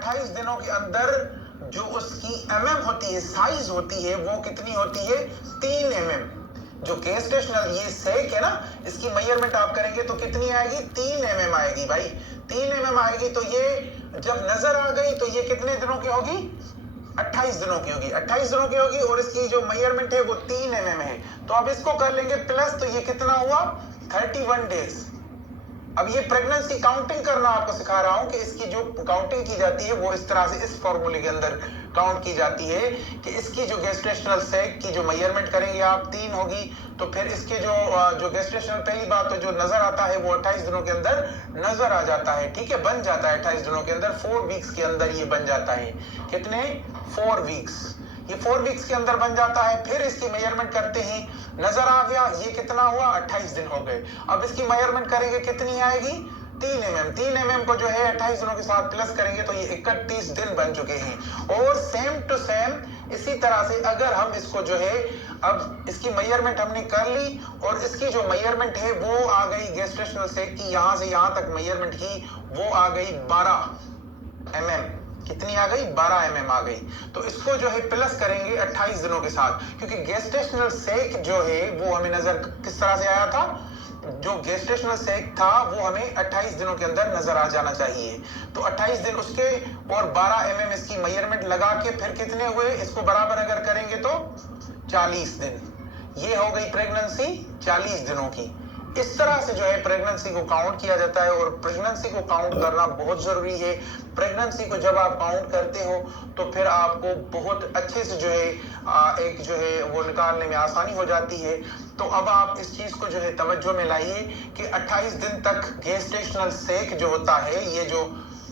28 दिनों के अंदर जो उसकी होती है, साइज होती है, वो कितनी होती है? 3 जो गेस्टेशनल ये सेक है ना, इसकी मेजरमेंट आप करेंगे तो कितनी आएगी? 3 आएगी भाई। 3 आएगी। तो ये जब नजर आ गई तो ये कितने दिनों की होगी? 28 दिनों की होगी। 28 दिनों की होगी और इसकी जो मेजरमेंट है वो 3 है। तो अब इसको कर लेंगे प्लस, तो ये कितना हुआ? 31 डेज। अब ये प्रेगनेंसी काउंटिंग करना आपको सिखा रहा हूं कि इसकी जो काउंटिंग की जाती है वो इस तरह से, इस फॉर्मूले के अंदर काउंट की जाती है कि इसकी जो गेस्टेशनल सेक की जो मेजरमेंट करेंगे आप 3 होगी, तो फिर इसके जो गेस्टेशनल, पहली बात तो जो नजर आता है वो 28 दिनों के अंदर नजर आ जाता है, ठीक है, बन जाता है 28 दिनों के अंदर, 4 वीक्स के अंदर ये बन जाता है। कितने? 4 वीक्स। ये 4 वीक्स के अंदर बन जाता है। फिर इसकी मेजरमेंट करते हैं, नजर आ गया, ये कितना हुआ? 28 दिन हो गए। अब इसकी मेजरमेंट करेंगे, कितनी आएगी? 3 को जो है 28 दिनों के साथ प्लस करेंगे तो ये 31 दिन बन चुके हैं। और सेम टू सेम इसी तरह से अगर हम इसको जो है, अब इसकी मेजरमेंट हमने कर ली और इसकी जो मेजरमेंट है वो आ गई गेस्टेशनल सेक की, यहां से यहां तक मेजरमेंट की, वो आ गई 12 कितनी आ गई? 12 आ गई। तो इसको जो है प्लस करेंगे 28 दिनों के साथ, क्योंकि गेस्टेशनल सेक जो है वो हमें नजर किस तरह से आया था? जो गेस्टेशनल सेक था वो हमें 28 दिनों के अंदर नजर आ जाना चाहिए। तो 28 दिन उसके और 12 इसकी मेजरमेंट लगा के फिर कितने हुए? इसको बराबर अगर करेंगे तो 40 दिन। ये हो गई प्रेगनेंसी 40 दिनों की। इस तरह से जो है प्रेगनेंसी को काउंट किया जाता है और प्रेगनेंसी को काउंट करना बहुत जरूरी है। प्रेगनेंसी को जब आप काउंट करते हो तो फिर आपको बहुत अच्छे से जो है एक जो है वो निकालने में आसानी हो जाती है। तो अब आप इस चीज को जो है तवज्जो में लाइए कि 28 दिन तक गेस्टेशनल सेक जो होता है,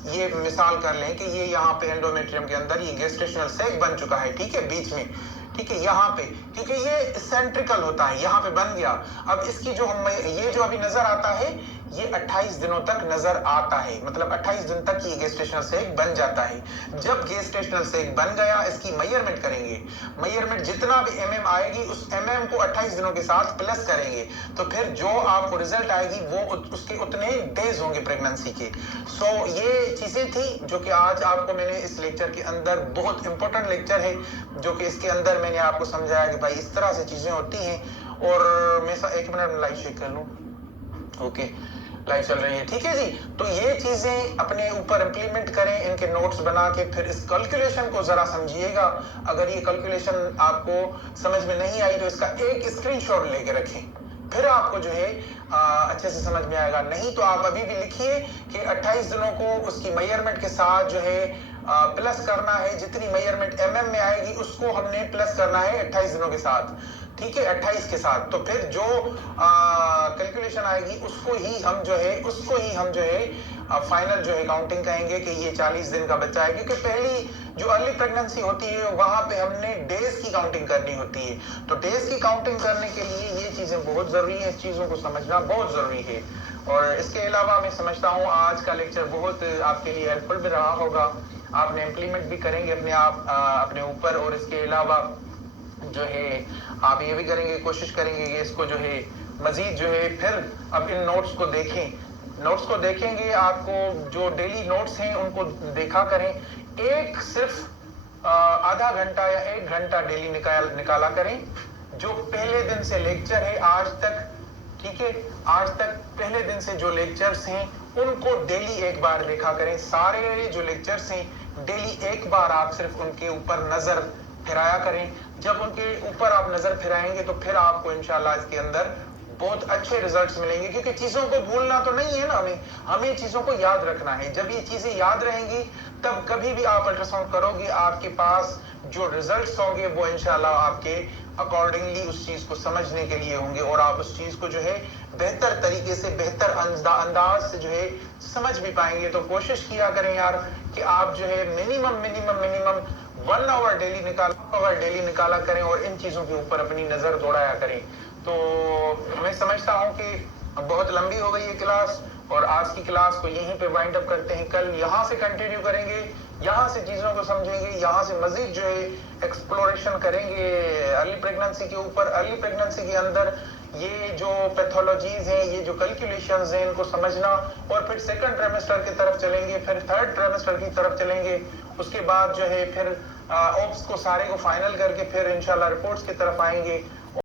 ये मिसाल कर लें कि ये यहाँ पे एंडोमेट्रियम के अंदर ये गेस्टेशनल सेक बन चुका है, ठीक है, बीच में, ठीक है, यहाँ पे, क्योंकि ये सेंट्रिकल होता है, यहाँ पे बन गया। अब इसकी जो ये जो अभी नजर आता है ये 28 दिनों तक नजर आता है, मतलब 28 दिन तक ये गेस्टेशनल सेक बन जाता है। जब गेस्टेशनल सेक बन गया, इसकी मेजरमेंट करेंगे, मेजरमेंट जितना भी आएगी उस को 28 दिनों के साथ प्लस करेंगे, तो फिर जो आपको रिजल्ट आएगी वो उसके उतने डेज होंगे प्रेगनेंसी के। सो ये चीजें थी जो कि आज आपको मैंने इस लेक्चर के अंदर, बहुत इंपॉर्टेंट लेक्चर है जो कि इसके अंदर मैंने आपको समझाया कि भाई इस तरह से चीजें होती हैं। और मैं 1 मिनट लाइव चेक कर लूं। ओके, लाइव चल रही है, ठीक है जी। तो ये चीजें अपने ऊपर इंप्लीमेंट करें, इनके नोट्स बना के, फिर इस कैलकुलेशन को जरा समझिएगा। अगर ये कैलकुलेशन आपको समझ में नहीं आई तो इसका एक स्क्रीनशॉट लेके रखें, फिर आपको जो है अच्छे से समझ में आएगा। नहीं तो आप अभी भी लिखिए कि 28 दिनों को उसकी मेजरमेंट के साथ जो है प्लस करना है, जितनी मेजरमेंट में आएगी उसको हमने प्लस करना है 28 दिनों के साथ, ठीक है, 28 के साथ। तो फिर जो कैलकुलेशन आएगी उसको ही हम जो है फाइनल जो है काउंटिंग कहेंगे कि ये 40 दिन का बच्चा है। क्योंकि पहली जो अर्ली प्रेगनेंसी होती है वहां पे हमने डेज की काउंटिंग करनी होती है। तो डेज की काउंटिंग करने के लिए ये चीजें बहुत जरूरी है, इस चीजों को समझना बहुत जरूरी है। और इसके अलावा मैं समझता हूँ आज का लेक्चर बहुत आपके लिए हेल्पफुल भी रहा होगा, आपने इम्प्लीमेंट भी करेंगे अपने ऊपर। और इसके अलावा जो है आप ये भी करेंगे, कोशिश करेंगे कि इसको जो है मजीद जो है फिर अब इन नोट्स को देखेंगे, आपको जो डेली नोट्स हैं उनको देखा करें। एक सिर्फ आधा घंटा या 1 घंटा डेली निकाला करें। जो पहले दिन से लेक्चर है आज तक, ठीक है, आज तक पहले दिन से जो लेक्चर्स हैं उनको डेली एक बार देखा करें। सारे जो लेक्चर्स हैं डेली एक बार आप सिर्फ उनके ऊपर नजर फिराया करें। जब उनके ऊपर आप नजर फिराएंगे तो फिर आपको इंशाल्लाह इसके अंदर बहुत अच्छे रिजल्ट्स मिलेंगे। क्योंकि चीजों को भूलना तो नहीं है ना, हमें चीजों को याद रखना है। जब ये चीजें याद रहेंगी तब कभी भी आप अल्ट्रासाउंड करोगे, आपके पास जो रिजल्ट्स होंगे वो इंशाल्लाह आपके अकॉर्डिंगली उस चीज को समझने के लिए होंगे और आप उस चीज को जो है बेहतर तरीके से, बेहतर अंदाज से जो है समझ भी पाएंगे। तो कोशिश किया करें यार कि आप जो है मिनिमम 1 आवर डेली निकाला करें और इन चीजों के ऊपर अपनी नजर दौड़ाया करें। तो मैं समझता हूं कि बहुत लंबी हो गई ये क्लास और आज की क्लास को यहीं पे वाइंड अप करते हैं। कल यहां से कंटिन्यू करेंगे, यहां से चीजों को समझेंगे, यहां से मजीद जो है एक्सप्लोरेशन करेंगे अर्ली प्रेगनेंसी के ऊपर। अर्ली प्रेगनेंसी के अंदर ये जो पैथोलॉजीज हैं, ये जो कैलकुलेशंस हैं, इनको समझना, और फिर सेकंड ट्राइमेस्टर की तरफ चलेंगे, फिर थर्ड ट्राइमेस्टर की तरफ चलेंगे। उसके बाद जो है फिर ओप्स को सारे को फाइनल करके फिर इंशाल्लाह रिपोर्ट्स की तरफ आएंगे।